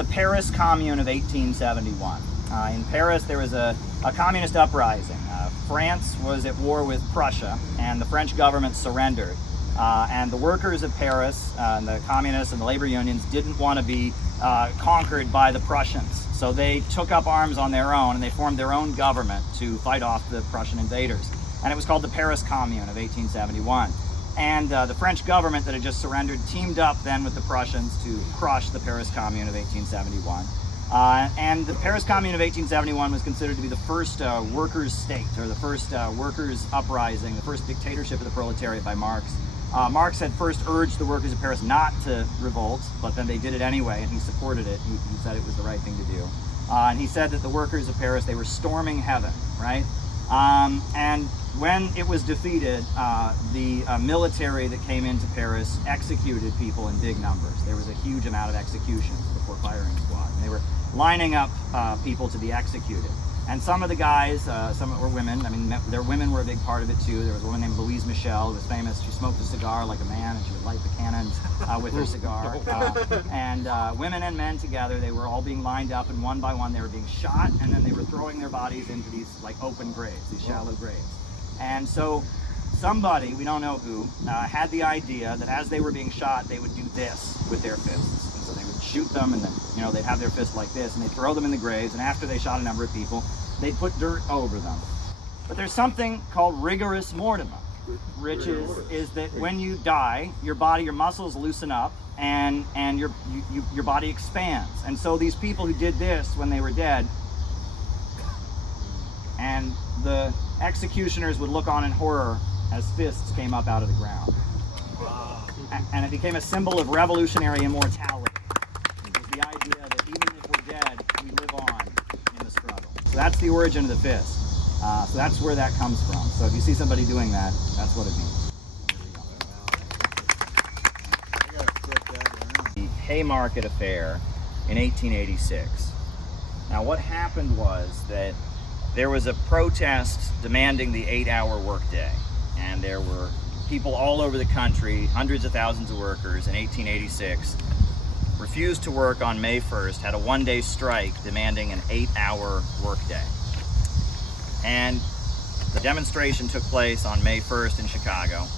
the Paris Commune of 1871. In Paris, there was a communist uprising. France was at war with Prussia, and the French government surrendered. And the workers of Paris, and the communists and the labor unions, didn't want to be conquered by the Prussians. So they took up arms on their own, and they formed their own government to fight off the Prussian invaders. And it was called the Paris Commune of 1871. And the French government that had just surrendered teamed up then with the Prussians to crush the Paris Commune of 1871. And the Paris Commune of 1871 was considered to be the first workers' state, or the first workers' uprising, the first dictatorship of the proletariat by Marx. Marx had first urged the workers of Paris not to revolt, but then they did it anyway, and he supported it. He said it was the right thing to do. And he said that the workers of Paris, they were storming heaven, right? And when it was defeated, the military that came into Paris executed people in big numbers. There was a huge amount of executions before firing squad. And they were lining up people to be executed. And some of the guys, some were women. I mean, their women were a big part of it too. There was a woman named Louise Michel who was famous. She smoked a cigar like a man, and she would light the cannons with her cigar. And women and men together, they were all being lined up, and one by one they were being shot, and then they were throwing their bodies into these like open graves, these shallow graves. And so somebody, we don't know who, had the idea that as they were being shot, they would do this with their fists. And so they would shoot them, and then, you know, they'd have their fist like this, and they'd throw them in the graves, and after they shot a number of people, they'd put dirt over them. But there's something called rigorous mortem, which is that when you die, your body, your muscles loosen up, and your body expands. And so these people who did this when they were dead, and the executioners would look on in horror as fists came up out of the ground. And it became a symbol of revolutionary immortality. It was the idea that even if we're dead, we live on in the struggle. So that's the origin of the fist. So that's where that comes from. So if you see somebody doing that, that's what it means. The Haymarket affair in 1886. Now what happened was that there was a protest demanding the 8-hour workday, and there were people all over the country, hundreds of thousands of workers in 1886, refused to work on May 1st, had a one-day strike demanding an 8-hour workday. And the demonstration took place on May 1st in Chicago,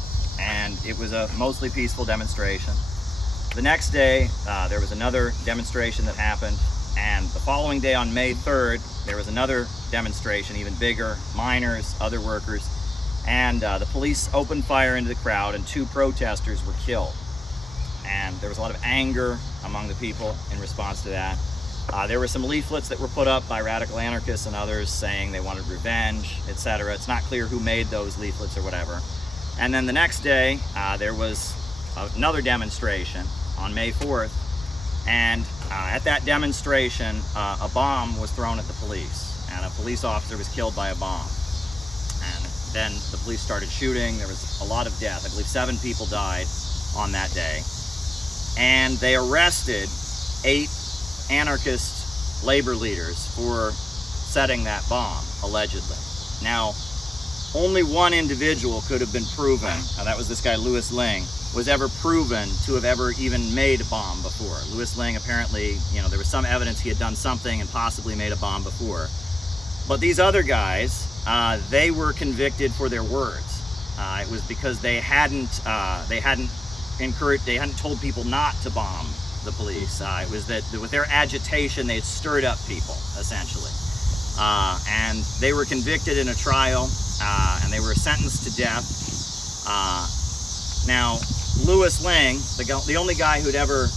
and it was a mostly peaceful demonstration. The next day, there was another demonstration that happened, and the following day on May 3rd, there was another demonstration, even bigger, miners, other workers, and the police opened fire into the crowd, and 2 protesters were killed. And there was a lot of anger among the people in response to that. There were some leaflets that were put up by radical anarchists and others saying they wanted revenge, etc. It's not clear who made those leaflets or whatever. And then the next day, there was another demonstration on May 4th, and at that demonstration, a bomb was thrown at the police, and a police officer was killed by a bomb. And then the police started shooting. There was a lot of death. I believe 7 people died on that day. And they arrested 8 anarchist labor leaders for setting that bomb, allegedly. Now, only one individual could have been proven, and that was this guy Louis Ling, was ever proven to have ever even made a bomb before. Louis Ling apparently, there was some evidence he had done something and possibly made a bomb before. But these other guys, they were convicted for their words. It was because they hadn't told people not to bomb the police. It was that with their agitation, they had stirred up people, essentially. And they were convicted in a trial, and they were sentenced to death. Now, Louis Ling, the only guy who'd ever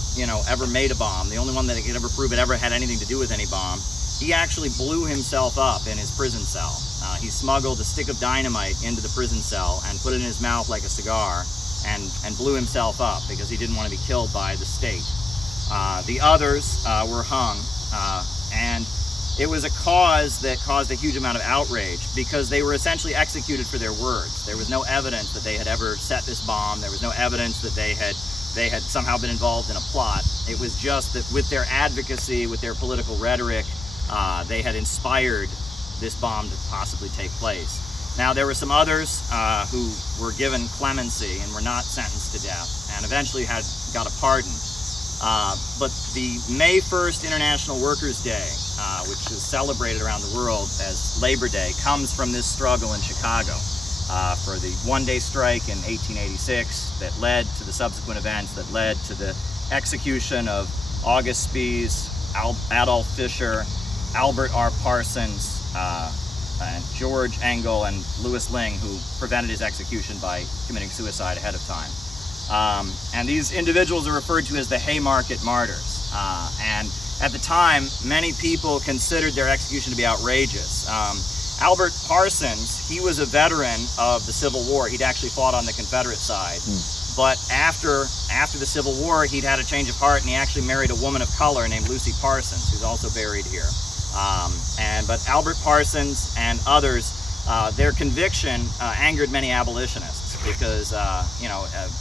made a bomb, the only one that could ever prove it ever had anything to do with any bomb, he actually blew himself up in his prison cell. He smuggled a stick of dynamite into the prison cell and put it in his mouth like a cigar and blew himself up because he didn't want to be killed by the state. The others were hung, and it was a cause that caused a huge amount of outrage because they were essentially executed for their words. There was no evidence that they had ever set this bomb. There was no evidence that they had somehow been involved in a plot. It was just that with their advocacy, with their political rhetoric, they had inspired this bomb to possibly take place. Now, there were some others who were given clemency and were not sentenced to death and eventually got a pardon. But the May 1st International Workers' Day, which is celebrated around the world as Labor Day, comes from this struggle in Chicago for the one-day strike in 1886 that led to the subsequent events that led to the execution of August Spies, Adolf Fischer, Albert R. Parsons, and George Engel, and Louis Ling, who prevented his execution by committing suicide ahead of time. And these individuals are referred to as the Haymarket Martyrs. And at the time, many people considered their execution to be outrageous. Albert Parsons, he was a veteran of the Civil War. He'd actually fought on the Confederate side. But after the Civil War, he'd had a change of heart, and he actually married a woman of color named Lucy Parsons, who's also buried here. But Albert Parsons and others, their conviction angered many abolitionists because,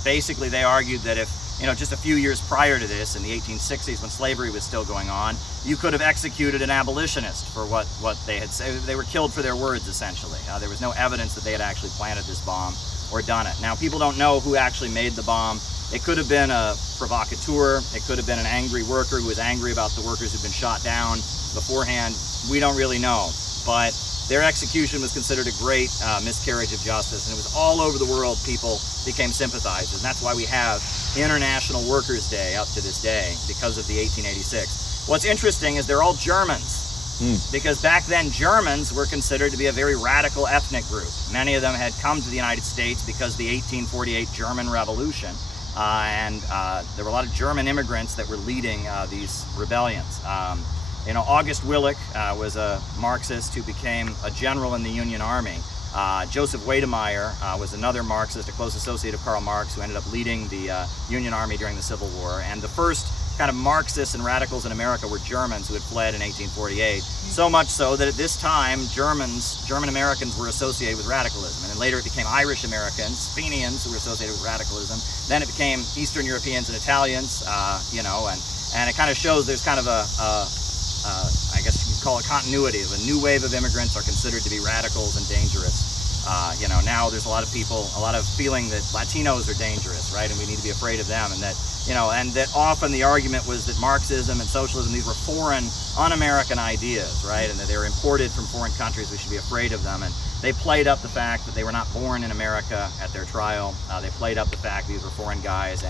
basically they argued that if, just a few years prior to this, in the 1860s, when slavery was still going on, you could have executed an abolitionist for what they had said. They were killed for their words, essentially. There was no evidence that they had actually planted this bomb or done it. Now, people don't know who actually made the bomb. It could have been a provocateur. It could have been an angry worker who was angry about the workers who'd been shot down beforehand. We don't really know. But their execution was considered a great miscarriage of justice, and it was all over the world. People became sympathizers, and that's why we have International Workers' Day up to this day, because of the 1886. What's interesting is they're all Germans, because back then Germans were considered to be a very radical ethnic group. Many of them had come to the United States because of the 1848 German Revolution, and there were a lot of German immigrants that were leading these rebellions. August Willich was a Marxist who became a general in the Union Army. Joseph Wedemeyer was another Marxist, a close associate of Karl Marx, who ended up leading the Union Army during the Civil War. And the first kind of Marxists and radicals in America were Germans who had fled in 1848. So much so that at this time, German Americans were associated with radicalism. And then later it became Irish Americans, Fenians, who were associated with radicalism. Then it became Eastern Europeans and Italians, and it kind of shows there's kind of I guess you could call it continuity of a new wave of immigrants are considered to be radicals and dangerous. Now there's a lot of feeling that Latinos are dangerous, right? And we need to be afraid of them. And that often the argument was that Marxism and socialism, these were foreign, un-American ideas, right? And that they were imported from foreign countries, we should be afraid of them. And they played up the fact that they were not born in America at their trial. They played up the fact these were foreign guys,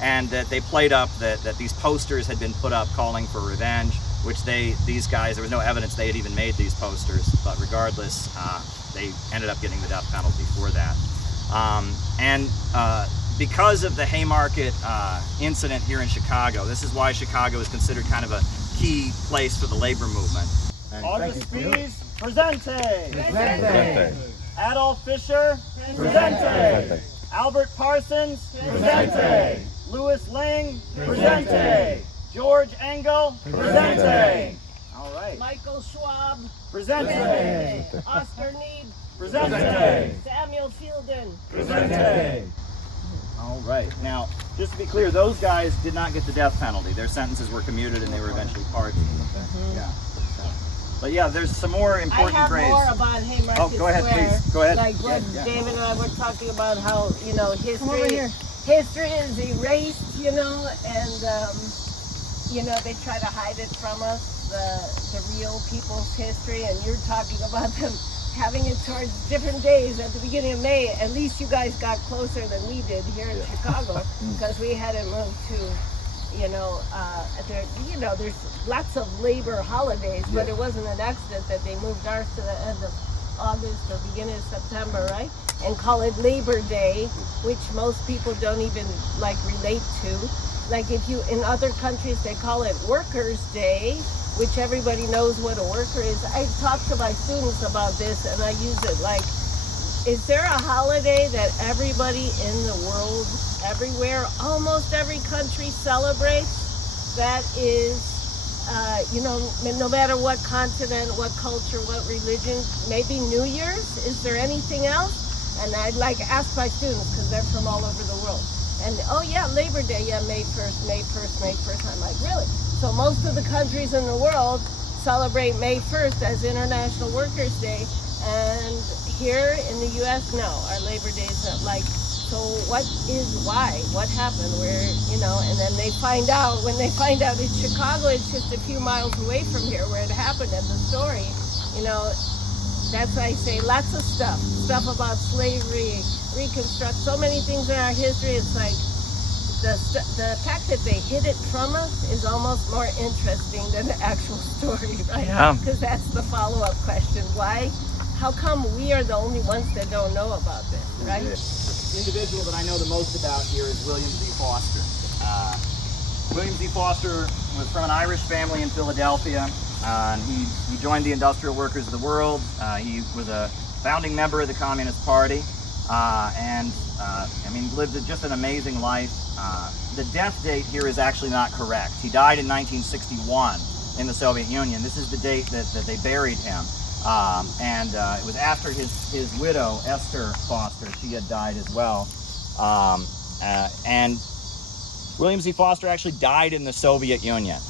and that they played up that these posters had been put up calling for revenge, which these guys, there was no evidence they had even made these posters, but regardless, they ended up getting the death penalty for that. Because of the Haymarket incident here in Chicago, this is why Chicago is considered kind of a key place for the labor movement. August Spies, presente! Presente! Adolf Fischer, presente! Albert Parsons, presente! Louis Ling, presente! George Engel, presente! All right. Michael Schwab, presente! Oscar Need, Presente! Samuel Fielden, Presente! All right. Now, just to be clear, those guys did not get the death penalty. Their sentences were commuted and they were eventually pardoned. Yeah. But yeah, there's some more important grades. I have more about Haymarket Oh, go ahead, Square. please. Go ahead. Like what David and I were talking about, how history is erased, and they try to hide it from us, the real people's history, and you're talking about them having it towards different days at the beginning of May. At least you guys got closer than we did here in Chicago, because we had it moved to, there's lots of labor holidays, but it wasn't an accident that they moved ours to the end of August or beginning of September, right? And call it Labor Day, which most people don't even relate to. Like in other countries, they call it Workers' Day, which everybody knows what a worker is. I talk to my students about this, and I use it is there a holiday that everybody in the world, everywhere, almost every country celebrates that is, no matter what continent, what culture, what religion, maybe New Year's? Is there anything else? And I'd ask my students, because they're from all over the world. And, Labor Day, May 1st, May 1st, May 1st. I'm like, really? So most of the countries in the world celebrate May 1st as International Workers' Day. And here in the U.S., no, our Labor Day is not So why? What happened? And then when they find out it's Chicago, it's just a few miles away from here where it happened in the story, that's why I say lots of stuff about slavery, reconstruct, so many things in our history. It's like the fact that they hid it from us is almost more interesting than the actual story, right? Yeah. Because that's the follow-up question. Why? How come we are the only ones that don't know about this, right? The individual that I know the most about here is William Z. Foster. William Z. Foster was from an Irish family in Philadelphia. And he joined the Industrial Workers of the World. He was a founding member of the Communist Party. Lived just an amazing life. The death date here is actually not correct. He died in 1961 in the Soviet Union. This is the date that they buried him. It was after his widow, Esther Foster, she had died as well. And William Z. Foster actually died in the Soviet Union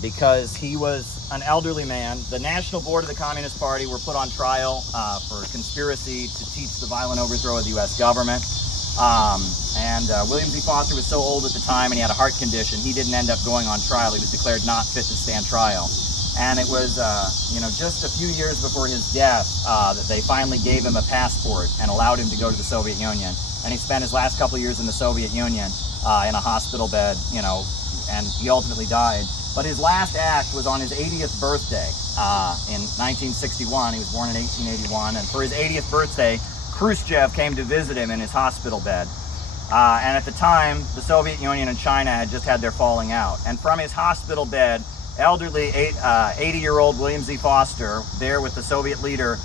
because he was an elderly man. The National Board of the Communist Party were put on trial for conspiracy to teach the violent overthrow of the U.S. government. William Z. Foster was so old at the time and he had a heart condition, he didn't end up going on trial. He was declared not fit to stand trial. And it was, just a few years before his death that they finally gave him a passport and allowed him to go to the Soviet Union. And he spent his last couple of years in the Soviet Union in a hospital bed, and he ultimately died. But his last act was on his 80th birthday in 1961. He was born in 1881. And for his 80th birthday, Khrushchev came to visit him in his hospital bed. And at the time, the Soviet Union and China had just had their falling out. And from his hospital bed, elderly 80-year-old William Z. Foster, there with the Soviet leader,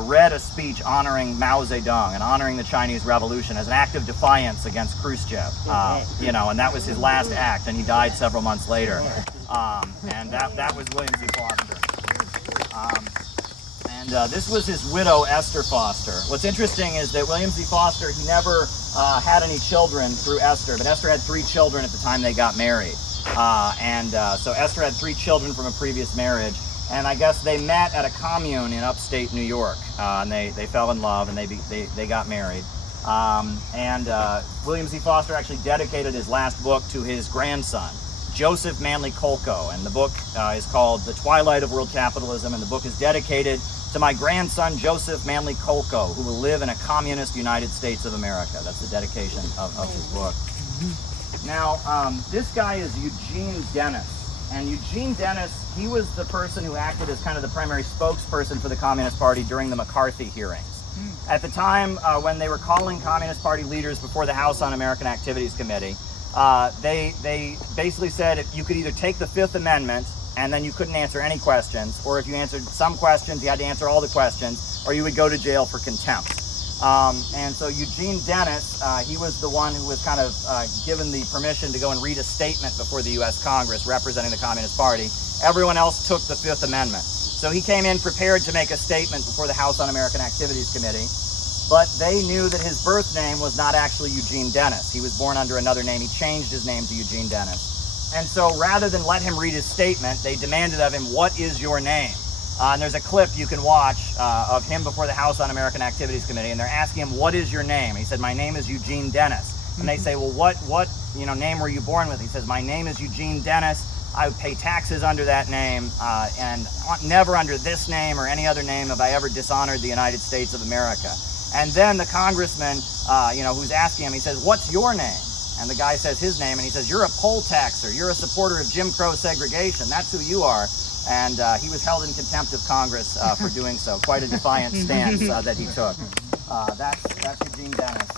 read a speech honoring Mao Zedong and honoring the Chinese Revolution as an act of defiance against Khrushchev. And that was his last act, and he died several months later. And that was William Z. Foster. This was his widow, Esther Foster. What's interesting is that William Z. Foster, he never had any children through Esther, but Esther had 3 children at the time they got married. So Esther had 3 children from a previous marriage, and I guess they met at a commune in upstate New York, and they fell in love, and they got married. William Z. Foster actually dedicated his last book to his grandson, Joseph Manley Kolko, and the book is called The Twilight of World Capitalism, and the book is dedicated to my grandson, Joseph Manley Kolko, who will live in a communist United States of America. That's the dedication of his book. Now, this guy is Eugene Dennis. And Eugene Dennis, he was the person who acted as kind of the primary spokesperson for the Communist Party during the McCarthy hearings. At the time, when they were calling Communist Party leaders before the House Un-American Activities Committee, they basically said if you could either take the Fifth Amendment and then you couldn't answer any questions, or if you answered some questions, you had to answer all the questions, or you would go to jail for contempt. And so Eugene Dennis, he was the one who was kind of given the permission to go and read a statement before the U.S. Congress representing the Communist Party. Everyone else took the Fifth Amendment. So he came in prepared to make a statement before the House Un-American Activities Committee, but they knew that his birth name was not actually Eugene Dennis. He was born under another name. He changed his name to Eugene Dennis. And so rather than let him read his statement, they demanded of him, "What is your name?" And there's a clip you can watch of him before the House Un-American Activities Committee, and they're asking him, "What is your name?" He said, "My name is Eugene Dennis." And they say, "Well, what name were you born with?" He says, "My name is Eugene Dennis. I would pay taxes under that name, and never under this name or any other name have I ever dishonored the United States of America." And then the congressman, who's asking him, he says, "What's your name?" And the guy says his name, and he says, "You're a poll taxer. You're a supporter of Jim Crow segregation. That's who you are." And he was held in contempt of Congress for doing so. Quite a defiant stance that he took. That's Eugene Dennis.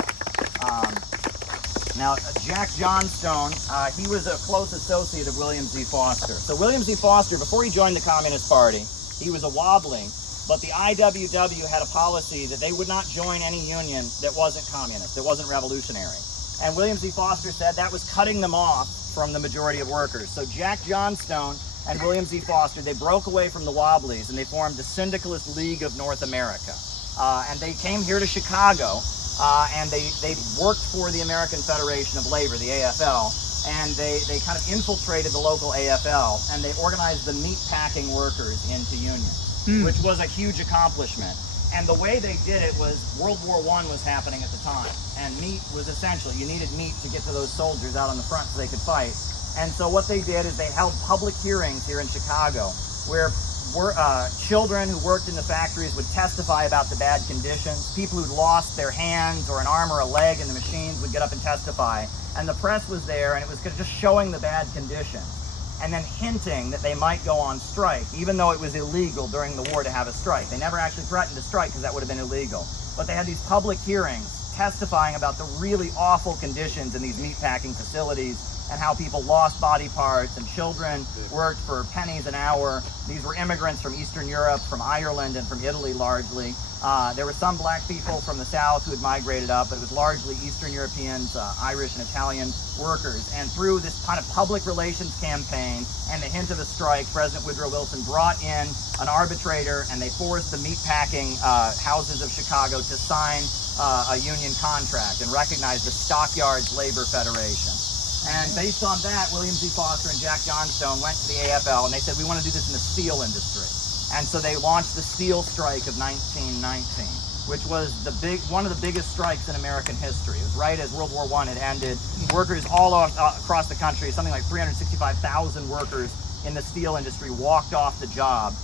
Now, Jack Johnstone, he was a close associate of William Z. Foster. So William Z. Foster, before he joined the Communist Party, he was a wobbly, but the IWW had a policy that they would not join any union that wasn't communist, that wasn't revolutionary. And William Z. Foster said that was cutting them off from the majority of workers. So Jack Johnstone and William Z. Foster, they broke away from the Wobblies and they formed the Syndicalist League of North America. And they came here to Chicago and they worked for the American Federation of Labor, the AFL, and they kind of infiltrated the local AFL and they organized the meat packing workers into unions, which was a huge accomplishment. And the way they did it was World War I was happening at the time, and meat was essential. You needed meat to get to those soldiers out on the front so they could fight. And so what they did is they held public hearings here in Chicago where children who worked in the factories would testify about the bad conditions. People who'd lost their hands or an arm or a leg in the machines would get up and testify. And the press was there, and it was just showing the bad conditions and then hinting that they might go on strike, even though it was illegal during the war to have a strike. They never actually threatened to strike because that would have been illegal. But they had these public hearings testifying about the really awful conditions in these meatpacking facilities and how people lost body parts and children worked for pennies an hour. These were immigrants from Eastern Europe, from Ireland, and from Italy largely. There were some black people from the South who had migrated up, but it was largely Eastern Europeans, Irish and Italian workers. And through this kind of public relations campaign and the hint of a strike, President Woodrow Wilson brought in an arbitrator, and they forced the meatpacking houses of Chicago to sign a union contract and recognize the Stockyards Labor Federation. And based on that, William Z. Foster and Jack Johnstone went to the AFL, and they said, we want to do this in the steel industry. And so they launched the steel strike of 1919, which was one of the biggest strikes in American history. It was right as World War I had ended. Workers all across the country, something like 365,000 workers in the steel industry walked off the job,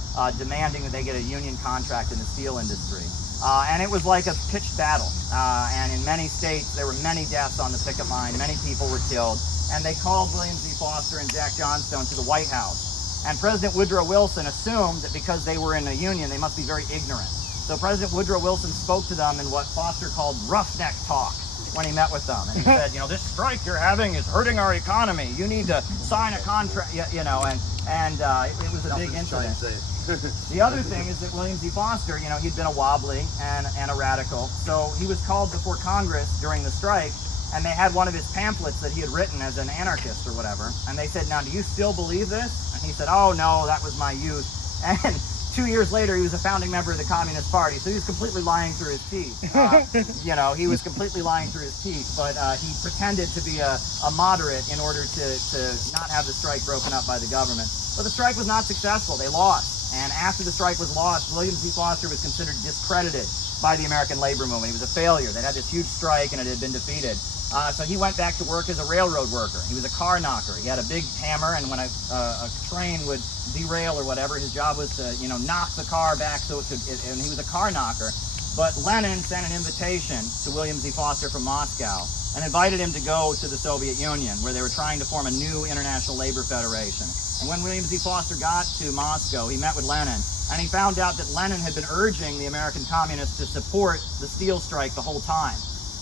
demanding that they get a union contract in the steel industry. And it was like a pitched battle. And in many states, there were many deaths on the picket line. Many people were killed. And they called William Z. Foster and Jack Johnstone to the White House. And President Woodrow Wilson assumed that because they were in a union, they must be very ignorant. So President Woodrow Wilson spoke to them in what Foster called roughneck talk when he met with them. And he said, this strike you're having is hurting our economy. You need to sign a contract, and it was a big incident. The other thing is that William Z. Foster, he'd been a wobbly and a radical. So he was called before Congress during the strike, and they had one of his pamphlets that he had written as an anarchist or whatever. And they said, now, do you still believe this? And he said, oh, no, that was my youth. And 2 years later, he was a founding member of the Communist Party, so he was completely lying through his teeth. He was completely lying through his teeth, but he pretended to be a moderate in order to not have the strike broken up by the government. But the strike was not successful. They lost. And after the strike was lost, William Z. Foster was considered discredited by the American labor movement. He was a failure. They'd had this huge strike, and it had been defeated. So he went back to work as a railroad worker. He was a car knocker. He had a big hammer, and when a train would derail or whatever, his job was to, knock the car back so it could, and he was a car knocker. But Lenin sent an invitation to William Z. Foster from Moscow and invited him to go to the Soviet Union, where they were trying to form a new international labor federation. And when William Z. Foster got to Moscow, he met with Lenin, and he found out that Lenin had been urging the American communists to support the steel strike the whole time,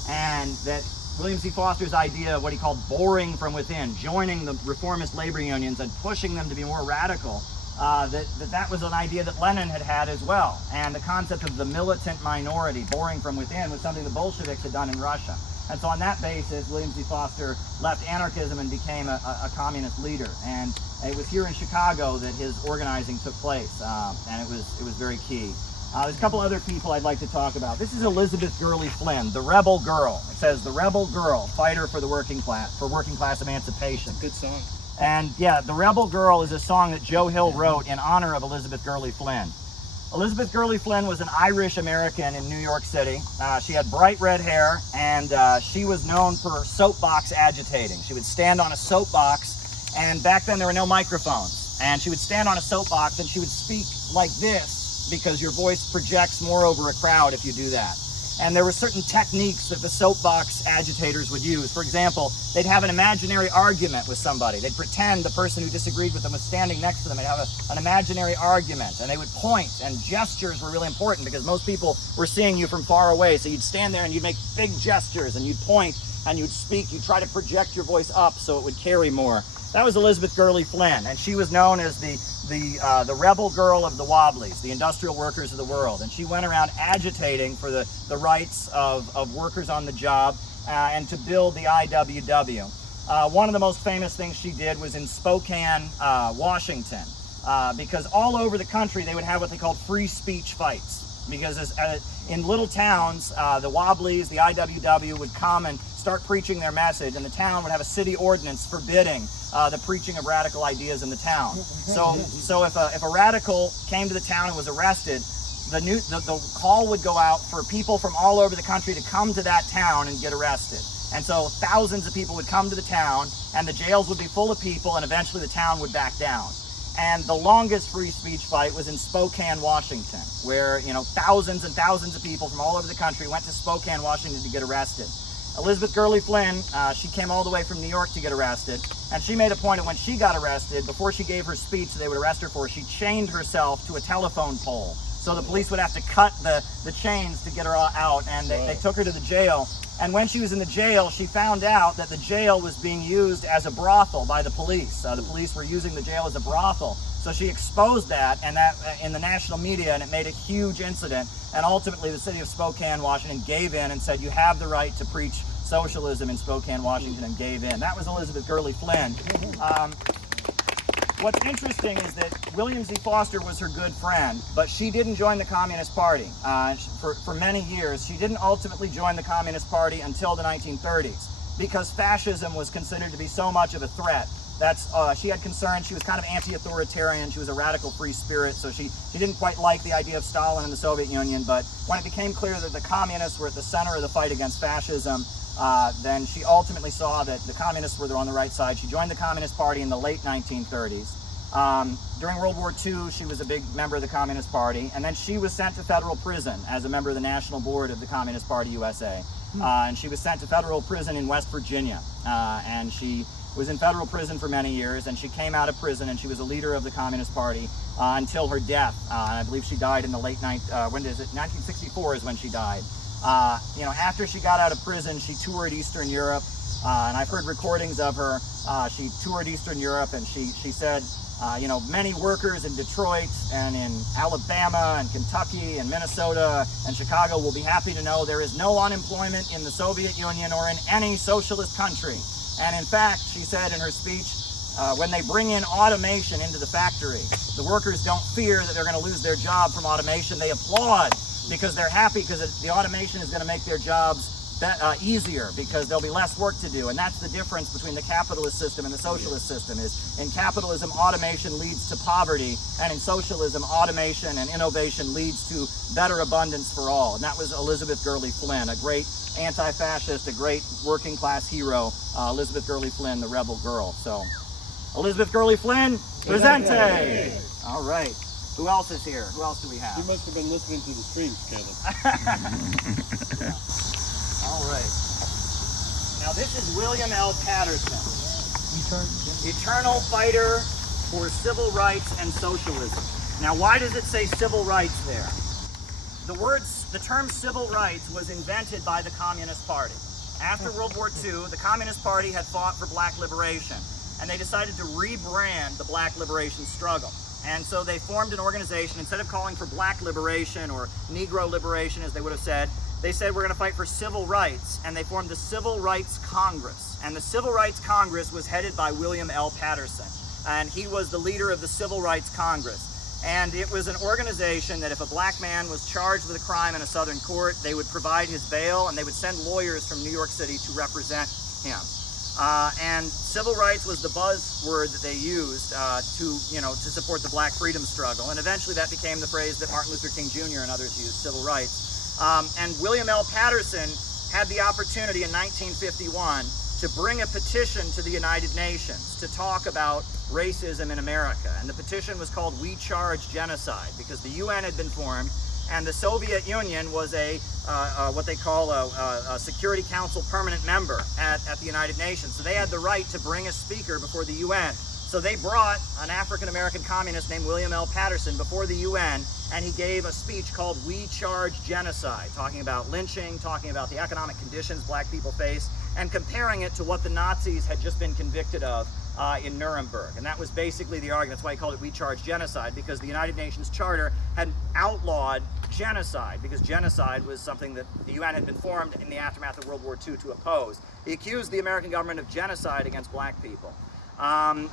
and that William Z. Foster's idea of what he called boring from within, joining the reformist labor unions and pushing them to be more radical, that was an idea that Lenin had as well. And the concept of the militant minority, boring from within, was something the Bolsheviks had done in Russia. And so on that basis, William Z. Foster left anarchism and became a communist leader. And it was here in Chicago that his organizing took place, and it was very key. There's a couple other people I'd like to talk about. This is Elizabeth Gurley Flynn, the Rebel Girl. It says, the Rebel Girl, fighter for the working class emancipation. Good song. And yeah, the Rebel Girl is a song that Joe Hill wrote in honor of Elizabeth Gurley Flynn. Elizabeth Gurley Flynn was an Irish American in New York City. She had bright red hair, and she was known for soapbox agitating. She would stand on a soapbox, and back then there were no microphones. And she would stand on a soapbox and she would speak like this, because your voice projects more over a crowd if you do that. And there were certain techniques that the soapbox agitators would use. For example, they'd have an imaginary argument with somebody. They'd pretend the person who disagreed with them was standing next to them. They'd have an imaginary argument, and they would point, and gestures were really important because most people were seeing you from far away. So you'd stand there and you'd make big gestures, and you'd point, and you'd speak. You'd try to project your voice up so it would carry more. That was Elizabeth Gurley Flynn, and she was known as the rebel girl of the Wobblies, the industrial workers of the world. And she went around agitating for the rights of workers on the job and to build the IWW. One of the most famous things she did was in Spokane, Washington, because all over the country they would have what they called free speech fights. Because in little towns, the Wobblies, the IWW would come and start preaching their message, and the town would have a city ordinance forbidding the preaching of radical ideas in the town. So if a radical came to the town and was arrested, the call would go out for people from all over the country to come to that town and get arrested. And so thousands of people would come to the town, and the jails would be full of people, and eventually the town would back down. And the longest free speech fight was in Spokane, Washington, where thousands and thousands of people from all over the country went to Spokane, Washington to get arrested. Elizabeth Gurley Flynn, she came all the way from New York to get arrested, and she made a point of when she got arrested, before she gave her speech they would arrest her for, she chained herself to a telephone pole. So the police would have to cut the chains to get her out, and they took her to the jail. And when she was in the jail, she found out that the jail was being used as a brothel by the police. The police were using the jail as a brothel. So she exposed that, and that in the national media, and it made a huge incident. And ultimately, the city of Spokane, Washington, gave in and said, you have the right to preach socialism in Spokane, Washington, and gave in. That was Elizabeth Gurley Flynn. What's interesting is that William Z. Foster was her good friend, but she didn't join the Communist Party for many years. She didn't ultimately join the Communist Party until the 1930s because fascism was considered to be so much of a threat. She had concerns. She was kind of anti-authoritarian. She was a radical free spirit, so she didn't quite like the idea of Stalin and the Soviet Union. But when it became clear that the communists were at the center of the fight against fascism, then she ultimately saw that the communists were on the right side. She joined the Communist Party in the late 1930s. During World War II, she was a big member of the Communist Party, and then she was sent to federal prison as a member of the National Board of the Communist Party USA. And she was sent to federal prison in West Virginia, and she was in federal prison for many years, and she came out of prison, and she was a leader of the Communist Party until her death. I believe she died in the late 1964 is when she died. After she got out of prison, she toured Eastern Europe, and I've heard recordings of her. She toured Eastern Europe, and she said, many workers in Detroit and in Alabama and Kentucky and Minnesota and Chicago will be happy to know there is no unemployment in the Soviet Union or in any socialist country. And in fact, she said in her speech, when they bring in automation into the factory, the workers don't fear that they're going to lose their job from automation. They applaud because they're happy because the automation is going to make their jobs easier because there'll be less work to do. And that's the difference between the capitalist system and the socialist system is in capitalism, automation leads to poverty, and in socialism, automation and innovation leads to better abundance for all. And that was Elizabeth Gurley Flynn, a great anti-fascist, a great working class hero, Elizabeth Gurley Flynn, the rebel girl. So, Elizabeth Gurley Flynn, presente! All right. Who else is here? Who else do we have? You must have been listening to the streams, Caleb. All right. Now this is William L. Patterson, eternal fighter for civil rights and socialism. Now why does it say civil rights there? The term civil rights was invented by the Communist Party. After World War II, the Communist Party had fought for black liberation, and they decided to rebrand the black liberation struggle. And so they formed an organization. Instead of calling for black liberation or Negro liberation, as they would have said, they said we're going to fight for civil rights, and they formed the Civil Rights Congress. And the Civil Rights Congress was headed by William L. Patterson, and he was the leader of the Civil Rights Congress. And it was an organization that if a black man was charged with a crime in a southern court, they would provide his bail, and they would send lawyers from New York City to represent him. And civil rights was the buzzword that they used to support the black freedom struggle. And eventually that became the phrase that Martin Luther King Jr. and others used, civil rights. And William L. Patterson had the opportunity in 1951 to bring a petition to the United Nations to talk about racism in America. And the petition was called We Charge Genocide, because the UN had been formed, and the Soviet Union was what they call a Security Council permanent member at the United Nations. So they had the right to bring a speaker before the UN. So they brought an African-American communist named William L. Patterson before the UN, and he gave a speech called We Charge Genocide, talking about lynching, talking about the economic conditions black people face, and comparing it to what the Nazis had just been convicted of in Nuremberg. And that was basically the argument. That's why he called it We Charge Genocide, because the United Nations Charter had outlawed genocide, because genocide was something that the UN had been formed in the aftermath of World War II to oppose. He accused the American government of genocide against black people. And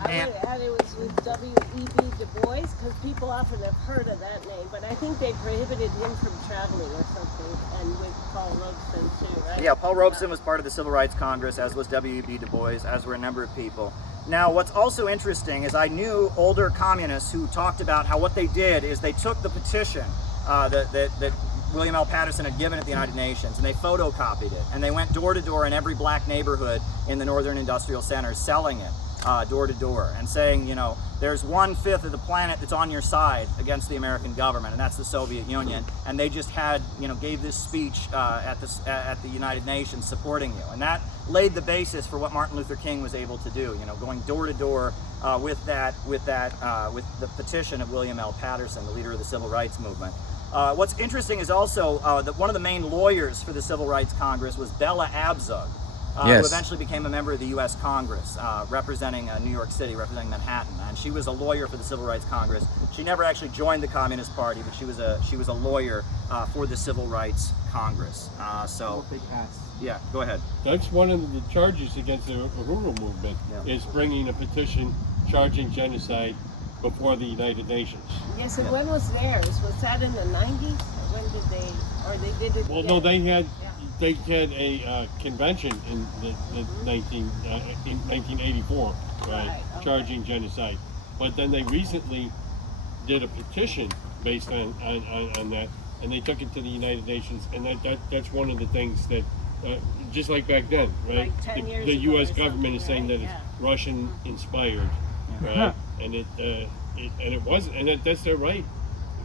it was with W.E.B. Du Bois, because people often have heard of that name, but I think they prohibited him from traveling or something, and with Paul Robeson too, right? Yeah, Paul Robeson was part of the Civil Rights Congress, as was W.E.B. Du Bois, as were a number of people. Now, what's also interesting is I knew older communists who talked about how what they did is they took the petition that William L. Patterson had given at the United Nations, and they photocopied it, and they went door to door in every black neighborhood in the northern industrial centers, selling it door to door, and saying, you know, there's 1/5 of the planet that's on your side against the American government, and that's the Soviet Union. And they just had, you know, gave this speech at the United Nations supporting you, and that laid the basis for what Martin Luther King was able to do. You know, going door to door with the petition of William L. Patterson, the leader of the Civil Rights Movement. What's interesting is also that one of the main lawyers for the Civil Rights Congress was Bella Abzug, who eventually became a member of the U.S. Congress, representing New York City, representing Manhattan. And she was a lawyer for the Civil Rights Congress. She never actually joined the Communist Party, but she was a lawyer for the Civil Rights Congress. Yeah, go ahead. That's one of the charges against the Uhuru movement, is bringing a petition charging genocide before the United Nations. Yes, and when was theirs? Was that in the 90s? Or when did they did it? Well, no, they had a convention in the 1984, charging genocide. But then they recently did a petition based on that, and they took it to the United Nations, and that's one of the things that, just like back then, right? Like 10 years the ago U.S. or government is saying something, that right? it's Russian inspired, right? And it wasn't, and that's their right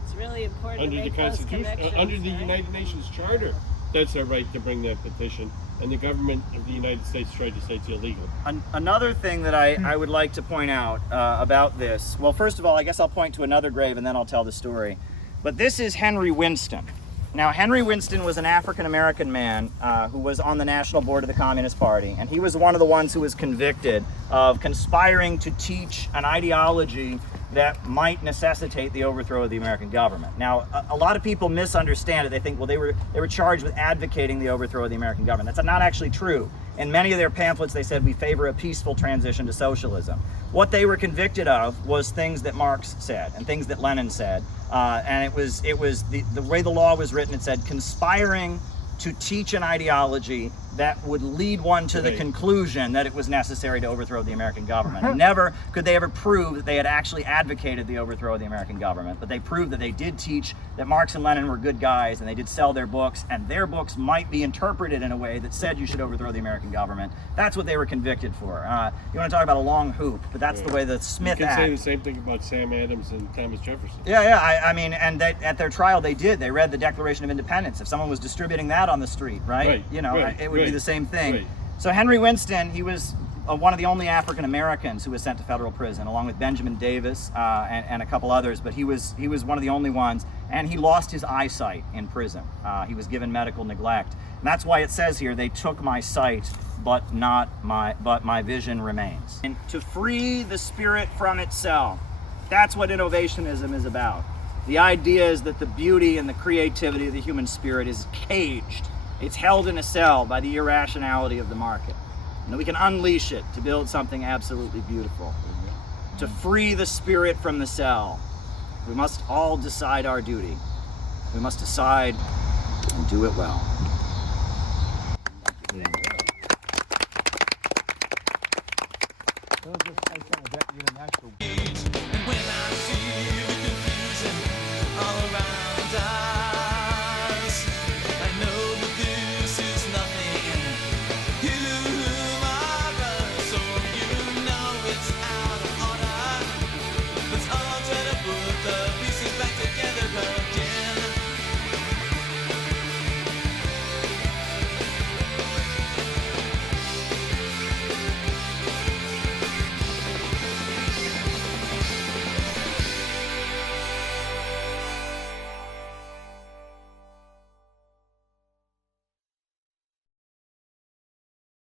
It's really important under to the make those Constitution, connections, under the right? United Nations Charter. That's their right to bring that petition, and the government of the United States tried to say it's illegal. Another thing that I would like to point out about this, well, first of all, I guess I'll point to another grave and then I'll tell the story. But this is Henry Winston. Now, Henry Winston was an African-American man who was on the national board of the Communist Party, and he was one of the ones who was convicted of conspiring to teach an ideology that might necessitate the overthrow of the American government. Now, a lot of people misunderstand it. They think, well, they were charged with advocating the overthrow of the American government. That's not actually true. In many of their pamphlets, they said, we favor a peaceful transition to socialism. What they were convicted of was things that Marx said and things that Lenin said. And it was the way the law was written, it said conspiring to teach an ideology that would lead one to the conclusion that it was necessary to overthrow the American government. And never could they ever prove that they had actually advocated the overthrow of the American government, but they proved that they did teach that Marx and Lenin were good guys, and they did sell their books, and their books might be interpreted in a way that said you should overthrow the American government. That's what they were convicted for. You want to talk about a long hoop, but that's the way the Smith You can Act. say the same thing about Sam Adams and Thomas Jefferson. Yeah. I mean, and at their trial, they read the Declaration of Independence. If someone was distributing that on the street, right? You know, it would be the same thing. Right. So Henry Winston, he was one of the only African Americans who was sent to federal prison, along with Benjamin Davis and a couple others. But he was one of the only ones, and he lost his eyesight in prison. He was given medical neglect, and that's why it says here, "They took my sight, but my vision remains." And to free the spirit from itself, that's what innovationism is about. The idea is that the beauty and the creativity of the human spirit is caged. It's held in a cell by the irrationality of the market. And we can unleash it to build something absolutely beautiful. To free the spirit from the cell, we must all decide our duty. We must decide and do it well.